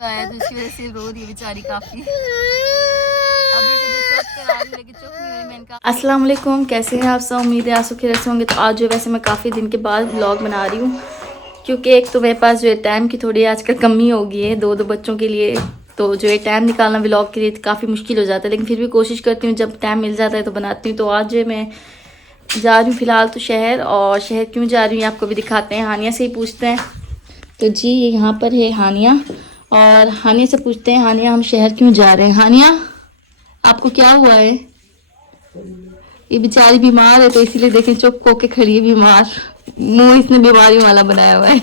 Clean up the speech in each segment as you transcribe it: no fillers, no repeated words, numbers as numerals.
आया तो इसकी वजह से रो रही है बेचारी काफी। अभी से जो चुप करा रही लेकिन चुप नहीं हो रही। मैंने कहा अस्सलाम वालेकुम, कैसे हैं आप सब? उम्मीद है आप सब खैरियत से होंगे। तो आज जो है वैसे मैं काफ़ी दिन के बाद व्लॉग बना रही हूँ, क्योंकि एक तो मेरे पास जो है टाइम की थोड़ी आजकल कमी हो गई है, दो बच्चों के लिए। तो जो है टाइम निकालना व्लॉग के लिए काफ़ी मुश्किल हो जाता है, लेकिन फिर भी कोशिश करती हूँ जब टाइम मिल जाता है तो बनाती हूँ। तो आज जो है मैं जा रही हूँ फ़िलहाल तो शहर, और शहर क्यों जा रही हूँ आपको भी दिखाते हैं। हानिया से ही पूछते हैं। तो जी यहाँ पर है हानिया, और हानिया से पूछते हैं, हानिया हम शहर क्यों जा रहे हैं? हानिया आपको क्या हुआ है? ये बेचारी बीमार है तो इसीलिए देखें चुप होके खड़ी है, बीमार। मुंह इसने बीमारियों वाला बनाया हुआ है।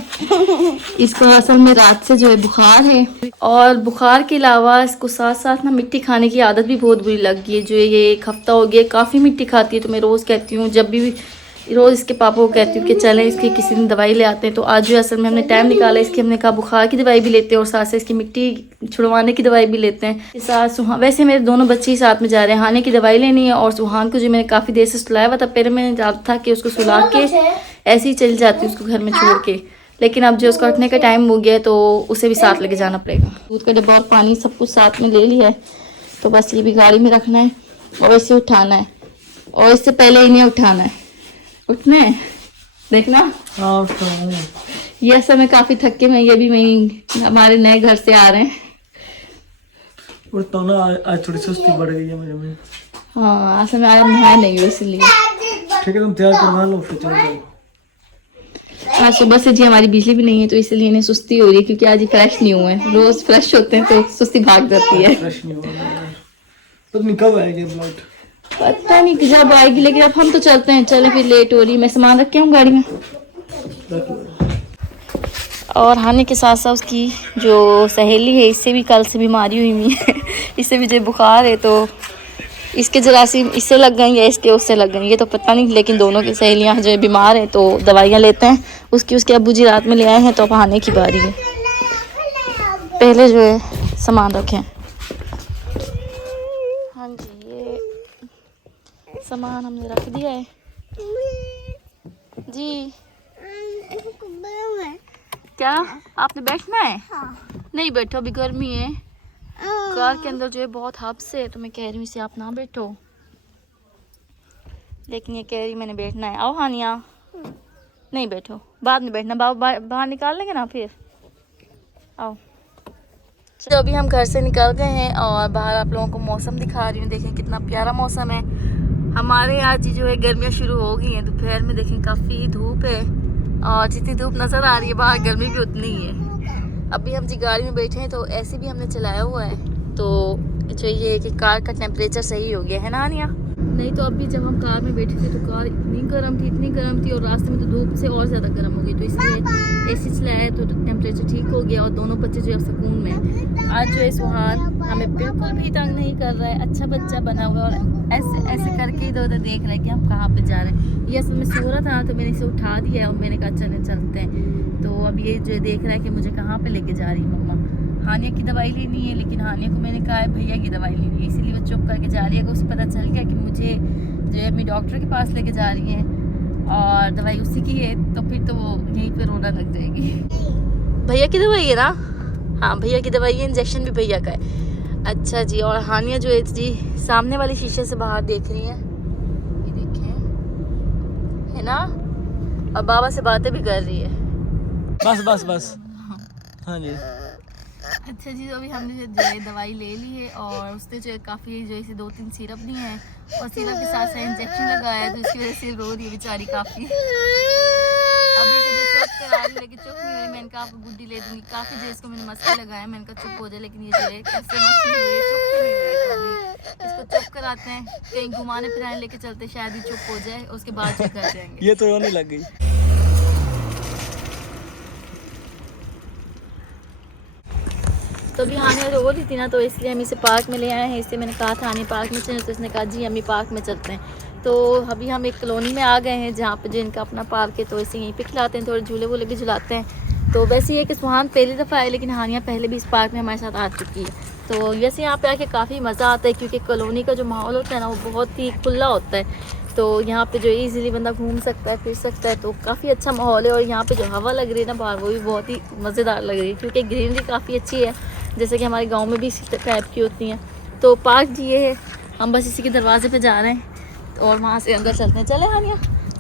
इसको असल में रात से जो है बुखार है, और बुखार के अलावा इसको साथ साथ ना मिट्टी खाने की आदत भी बहुत बुरी लग गई है। जो ये 1 हफ्ता हो गया काफ़ी मिट्टी खाती है। तो मैं रोज़ कहती हूँ, जब भी रोज़ इसके पापा को कहती हूँ कि चलें इसकी किसी दिन दवाई ले आते हैं। तो आज जो असल में हमने टाइम निकाला इसकी, हमने कहा बुखार की दवाई भी लेते हैं और साथ से इसकी मिट्टी छुड़वाने की दवाई भी लेते हैं। साथ सुहान, वैसे मेरे दोनों बच्चे ही साथ में जा रहे हैं। हाने की दवाई लेनी है, और सुहान को जो मैंने काफ़ी देर से सुलाया हुआ था, पहले मैंने याद था कि उसको सुला के ऐसे ही चली जाती हूँ उसको घर में छोड़ के, लेकिन अब जो उसका उठने का टाइम हो गया है तो उसे भी साथ लेके जाना पड़ेगा। दूध का डब्बा और पानी सब कुछ साथ में ले लिया है, तो बस ये भी गाड़ी में रखना है और इसे उठाना है, और इससे पहले इन्हें उठाना है। उठने देखना। ये असल में काफी थके मैं, ये भी मैं हमारे नए घर से आ रहे हैं। तो ना आज थोड़ी सुस्ती बढ़ गई है मुझे में। हाँ असल में आज नहाया नहीं हुआ इसलिए। ठीक है तुम तैयार करवा लो फिर चल जाओ। आज सुबह से जी हमारी बिजली भी नहीं है, तो इसलिए इन्हें सुस्ती हो रही है, क्योंकि आज ये फ्रेश नहीं हुए हैं। रोज फ्रेश होते हैं तो सुस्ती भाग जाती है। फ्रेश नहीं हुआ यार। तो कब आएगी फ्लाइट? पता नहीं जब आएगी, लेकिन अब हम तो चलते हैं। चले फिर लेट हो रही है, मैं सामान रख के हूँ गाड़ी में। और हानि के साथ साथ उसकी जो सहेली है, इससे भी कल से बीमारी हुई है। इससे भी जो बुखार है, तो इसके जरासीम इससे लग गई या इसके उससे लग गई, ये तो पता नहीं। लेकिन दोनों की सहेलियाँ जो है बीमार हैं, तो दवाइयाँ लेते हैं। उसके अब्बू जी रात में ले आए हैं, तो अब हानि की बारी है। पहले जो है सामान रखें। हाँ जी, ये सामान हमने रख दिया है जी। क्या आपने बैठना है? हाँ। नहीं बैठो, अभी गर्मी है। कार के अंदर जो है बहुत हब्स है, तो मैं कह रही हूँ इसे आप ना बैठो, लेकिन ये कह रही मैंने बैठना है। आओ हानिया। नहीं बैठो, बाद में बैठना, बाहर निकाल लेंगे ना फिर। आओ। तो अभी हम घर से निकल गए हैं, और बाहर आप लोगों को मौसम दिखा रही हूँ। देखें कितना प्यारा मौसम है। हमारे यहाँ जो है गर्मियाँ शुरू हो गई हैं। दोपहर में देखें काफ़ी धूप है, और जितनी धूप नज़र आ रही है बाहर गर्मी भी उतनी ही है। अभी हम जी गाड़ी में बैठे हैं, तो ऐसे भी हमने चलाया हुआ है, तो जो ये है कि कार का टेम्परेचर सही हो गया है ना आनिया। नहीं तो अभी जब हम कार में बैठे थे तो कार इतनी गर्म थी, और रास्ते में तो धूप से और ज़्यादा गर्म हो गई। तो इसलिए एसी चलाया तो टेम्परेचर ठीक हो गया, और दोनों बच्चे जो है सुकून में। आज जो है सुहान हमें बिल्कुल भी तंग नहीं कर रहा है, अच्छा बच्चा बना हुआ, और ऐसे ऐसे करके इधर उधर देख रहा है कि हम कहाँ पे जा रहे हैं। ये असल में सो रहा था, तो मैंने इसे उठा दिया है, और मैंने कहा चलते हैं। तो अब ये जो देख रहा है कि मुझे कहाँ पे लेके जा रही है मम्मा। हानिया की दवाई लेनी है, लेकिन हानिया को मैंने कहा है भैया की दवाई लेनी है, इसीलिए वो चुप करके जा रही है। उसे पता चल गया कि मुझे जो है अपनी डॉक्टर के पास लेके जा रही है, और दवाई उसी की है, तो फिर तो वो यहीं पे रोना लग जाएगी। भैया की दवाई है ना? हाँ भैया की दवाई है, इंजेक्शन भी भैया का है। अच्छा जी। और हानिया जो है जी सामने वाले शीशे से बाहर देख रही है, ये देखें, है ना, और बाबा से बातें भी कर रही है। बस हाँ जी। अच्छा जी, तो अभी हमने जो है दवाई ले ली है, और उसने जो है काफ़ी जो है 2-3 सिरप दिए हैं, और सिरप के साथ साथ इंजेक्शन लगाया है, तो इसकी वजह से रो रही है बेचारी काफ़ी। अभी से जो चुप करा रही, लेकिन चुप नहीं हुई। मैंने कहा आपको गुड्डी ले दूंगी, काफ़ी जो इसको मैंने मस्का लगाया, मैंने कहा चुप हो जाए, लेकिन ये जो है कैसे मस्ती हुई है, चुप ही नहीं हुई। तो अभी इसको चुप कराते हैं, कहीं घुमाने फिराने लेके चलते, शायद ही चुप हो जाए, उसके बाद चुप कर जाएंगे। ये तो रोने लग गई। तो अभी हानिया रो रही थी ना, तो इसलिए हम इसे पार्क में ले आए हैं। इससे मैंने कहा था हानिया पार्क में चलें, तो इसने कहा जी अम्मी पार्क में चलते हैं। तो अभी हम एक कॉलोनी में आ गए हैं, जहाँ पे जो इनका अपना पार्क है, तो इसे यहीं पे खिलाते हैं, थोड़े झूले वूले भी झुलाते हैं। तो वैसे ये कि सुहान पहली दफ़ा है, लेकिन हानिया पहले भी इस पार्क में हमारे साथ आ चुकी है। तो वैसे यहाँ पे आके काफ़ी मज़ा आता है, क्योंकि कॉलोनी का जो माहौल होता है ना, वो बहुत ही खुला होता है। तो यहाँ पे जो इजीली बंदा घूम सकता है, फिर सकता है, तो काफ़ी अच्छा माहौल है। और यहाँ पे जो हवा लग रही है ना बाहर, वो भी बहुत ही मज़ेदार लग रही है, क्योंकि ग्रीनरी काफ़ी अच्छी है। जैसे कि हमारे गांव में भी इसी टाइप की होती हैं। तो पार्क जी ये है, हम बस इसी के दरवाजे पे जा रहे हैं और वहाँ से अंदर चलते हैं। चले हानिया?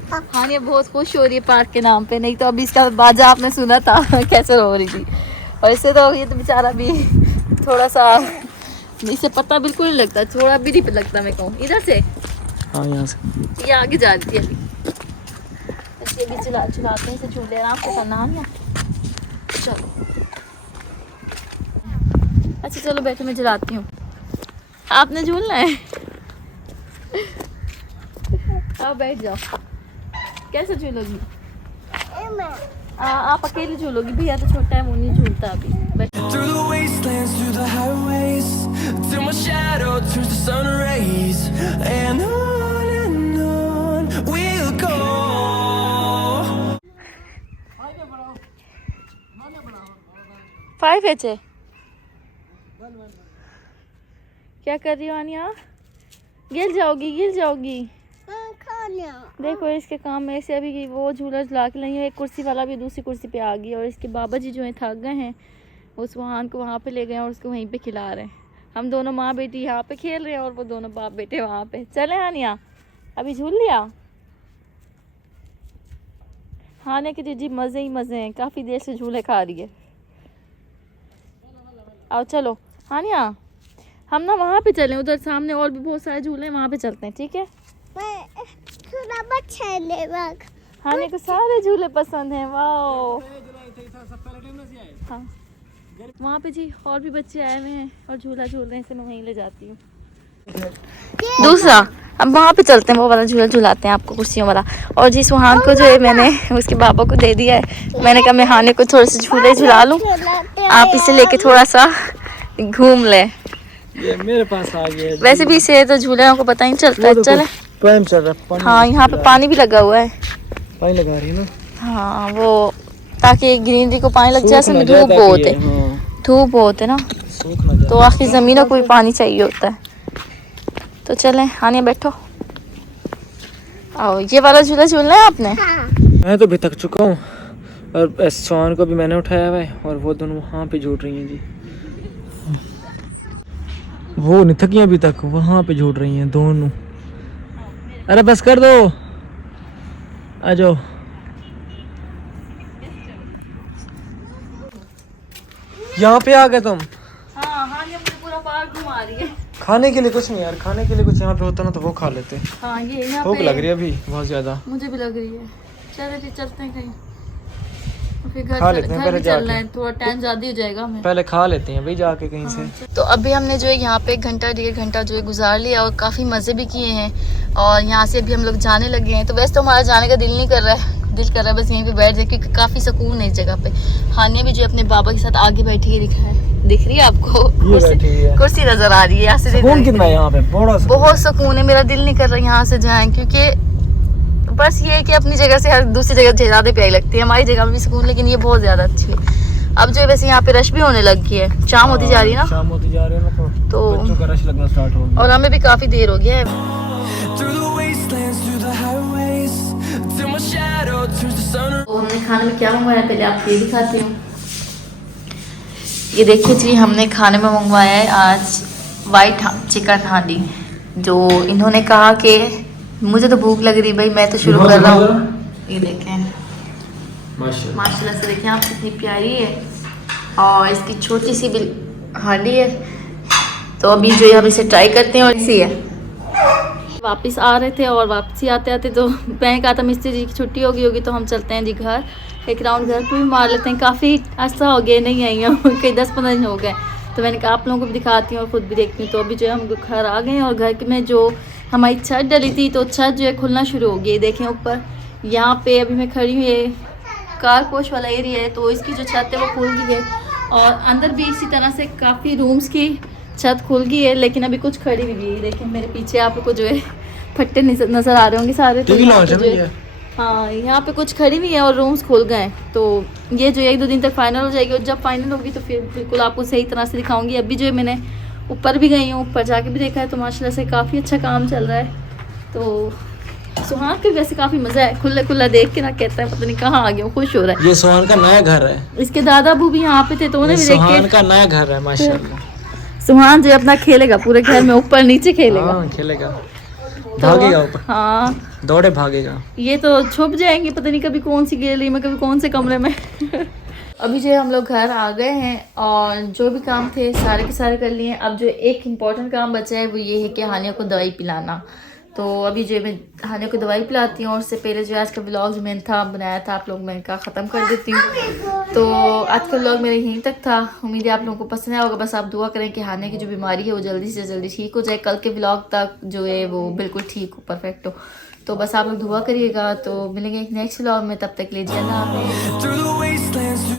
हानिया बहुत खुश हो रही है पार्क के नाम पे, नहीं तो अभी इसका बाजा आपने सुना था कैसे रो रही थी। और इससे तो ये तो बेचारा भी थोड़ा सा, इसे पता बिल्कुल नहीं लगता, थोड़ा भी नहीं लगता मैं कहूँ। इधर से हाँ यहाँ से ये आगे जा रही थी अभी, इसलिए भी चलाते हैं इसे, झूले आराम से करना हानिया। चलो अच्छा चलो बैठो, मैं चलाती हूँ। आपने झूलना है? आओ बैठ जाओ। कैसे झूलोगी? आप अकेले झूलोगी, भैया तो छोटा है वो नहीं झूलता अभी। बैठो। Through the wastelands, through the highways, till my shadow turns to sun rays, and on we'll go. Five H है। क्या कर रही हो आनिया? गिर जाओगी, गिर जाओगी। देखो इसके काम में से अभी वो झूला झुला के लाई है, एक कुर्सी वाला भी दूसरी कुर्सी पे आ गई और इसके बाबा जी जो है थक गए हैं, उस वाहन को वहाँ पे ले गए और उसको वहीं पे खिला रहे हैं। हम दोनों माँ बेटी यहाँ पे खेल रहे हैं और वो दोनों बाप बेटे वहाँ पे। चले हानिया? अभी झूल लिया? हानिया की जीजी मज़े ही मज़े हैं, काफ़ी देर से झूले खा रही है। आओ चलो हानिया, हम ना वहाँ पे चलें, उधर सामने और भी बहुत सारे झूले हैं, वहाँ पे चलते हैं, ठीक है? हानिया को सारे झूले पसंद हैं। वाह हाँ, वहाँ पे जी और भी बच्चे आए हुए हैं और झूला झूल रहे हैं, इसे मैं वहीं ले जाती हूँ। दूसरा अब वहाँ पे चलते हैं, वो वाला झूला झूलाते हैं आपको, कुर्सियों वाला। और जी सुहान को जो है मैंने उसके बाबा को दे दिया है, मैंने कहा मैं हाने को थोड़े से झूले झुला लूँ, आप इसे लेके थोड़ा सा घूम ले। ये मेरे पास आ गया। वैसे भी इसे तो झूले को पता ही नहीं चलता है। चले पानी चल रहा है। हाँ यहाँ पे पानी भी लगा हुआ है। पानी लगा रही है ना? हाँ वो ताकि ग्रीनरी को पानी लग जाए, उसमें धूप बहुत है, धूप बहुत है ना, तो आखिर ज़मीनों को भी पानी चाहिए होता है। तो चलें हानिया बैठो, आओ ये वाला झूला झूलना है आपने? मैं तो भी थक चुका हूँ और स्वान को भी मैंने उठाया हुआ है और वो दोनों वहाँ पे झूट रही हैं जी। वो नहीं थकी अभी तक, वहाँ पे झूट रही हैं दोनों। अरे बस कर दो, आ जाओ। यहाँ पे आ गए तुम? हाँ हानिया मुझे पूरा पार्क घुमा रही है। खाने के लिए कुछ नहीं यार, खाने के लिए कुछ यहाँ पे होता ना तो वो खा लेते। हाँ ये यहाँ भूख पे लग रही है अभी बहुत ज्यादा। मुझे भी लग रही है। चले जी चलते हैं कहीं, फिर खा लेते हैं घर पहले भी चलना जाके। है, थोड़ा टाइम ज़्यादा ही हो जाएगा हमें। पहले खा लेते हैं भाई जाके कहीं से। तो अभी हमने जो है यहाँ पे 1-1.5 घंटा जो है गुजार लिया और काफ़ी मज़े भी किए हैं और यहाँ से अभी हम लोग जाने लगे हैं। तो वैसे तो हमारा जाने का दिल नहीं कर रहा है, दिल कर रहा है बस यहीं पे बैठ जाए क्योंकि काफ़ी सुकून है इस जगह पे। हानिया भी जो अपने बाबा के साथ आगे बैठी है, दिख रही है आपको? कुर्सी नज़र आ रही है यहाँ से। सुकून कितना है यहाँ पे, बहुत सुकून है, मेरा दिल नहीं कर रहा यहाँ से जाएं क्योंकि बस ये है कि अपनी जगह से हर दूसरी जगह ज़्यादा प्यारी लगती है, हमारी जगह में भी सुकून, लेकिन ये बहुत ज़्यादा अच्छी है। अब जो है वैसे यहाँ पे रश भी होने लग गई है, शाम होती जा रही है ना, शाम होती जा रही है ना, तो बच्चों का रश लगना स्टार्ट हो गया और हमें भी काफ़ी देर हो गया है। तो हमने खाने में क्या मंगवाया पहले आप ये दिखाती हूँ। ये देखिए जी हमने खाने में मंगवाया है आज वाइट चिकन हांडी, जो इन्होंने कहा कि मुझे तो भूख लग रही भाई, मैं तो शुरू कर रहा हूँ। ये देखें माशाल्लाह से, देखें आप कितनी प्यारी है और इसकी छोटी सी भी हांडी है। तो अभी जो है हम इसे ट्राई करते हैं। और इसी है वापस आ रहे थे और वापसी आते आते तो मैं कहा था मिस्त्री जी की छुट्टी होगी तो हम चलते हैं जी घर, एक राउंड घर पे भी मार लेते हैं। काफ़ी अर्सा हो गया नहीं आई हूँ, कई 10-15 दिन हो गए, तो मैंने कहा आप लोगों को भी दिखाती हूँ और ख़ुद भी देखती हूँ। तो अभी जो है हम घर आ गए हैं और घर में जो हमारी छत डली थी तो छत जो है खुलना शुरू हो गई। देखें ऊपर यहाँ पे अभी मैं खड़ी हूँ, ये कार पोश वाला एरिया है, तो इसकी जो छत है वो खुल गई है और अंदर भी इसी तरह से काफ़ी रूम्स की छत खुल गई है, लेकिन अभी कुछ खड़ी हुई है। देखें मेरे पीछे आपको जो है फट्टे नज़र आ रहे होंगे सारे, तो यहाँ पे जो है हाँ यहाँ पे कुछ खड़ी हुई है और रूम्स खुल गए। तो ये जो 1-2 दिन तक फाइनल हो जाएगी और जब फाइनल होगी तो फिर बिल्कुल आपको सही तरह से दिखाऊंगी। अभी जो है मैंने ऊपर भी गई हूँ, ऊपर जाके भी देखा है तो माशाल्लाह से काफ़ी अच्छा काम चल रहा है। तो सुहान के वैसे काफी मजा है, खुला खुला देख के ना कहता है पता नहीं कहाँ आ गया हूँ, खुश हो रहा ये सोहान का नया घर है, है। इसके दादा अबू भी यहाँ पे थे तो उन्हें भी देख सोहान के का नया घर है माशाल्लाह। सुहान जो अपना खेलेगा पूरे घर में, ऊपर नीचे खेलेगा। हाँ खेलेगा, भागेगा ऊपर, हाँ दौड़े भागेगा। ये तो छुप जाएंगे पता नहीं कभी कौन सी गैलरी में, कभी कौन से कमरे में। अभी जो हम लोग घर आ गए हैं और जो भी काम थे सारे के सारे कर लिए। अब जो एक इम्पॉर्टेंट काम बचा है वो ये है कि हानिया को दवाई पिलाना। तो अभी जो मैं हानिया को दवाई पिलाती हूँ और उससे पहले जो आज का व्लॉग जो मैंने बनाया था आप लोग मैं इनका ख़त्म कर देती हूँ। तो आज का व्लॉग मेरे यहीं तक था, उम्मीद है आप लोगों को पसंद आया होगा। बस आप दुआ करें कि हानिया की जो बीमारी है वो जल्दी से जल्दी ठीक हो जाए, कल के व्लॉग तक जो है वो बिल्कुल ठीक हो, परफेक्ट हो। तो बस आप लोग दुआ करिएगा। तो मिलेंगे एक नेक्स्ट व्लॉग में, तब तक लीजिए अल्लाह हाफ़िज़। through the wastelands.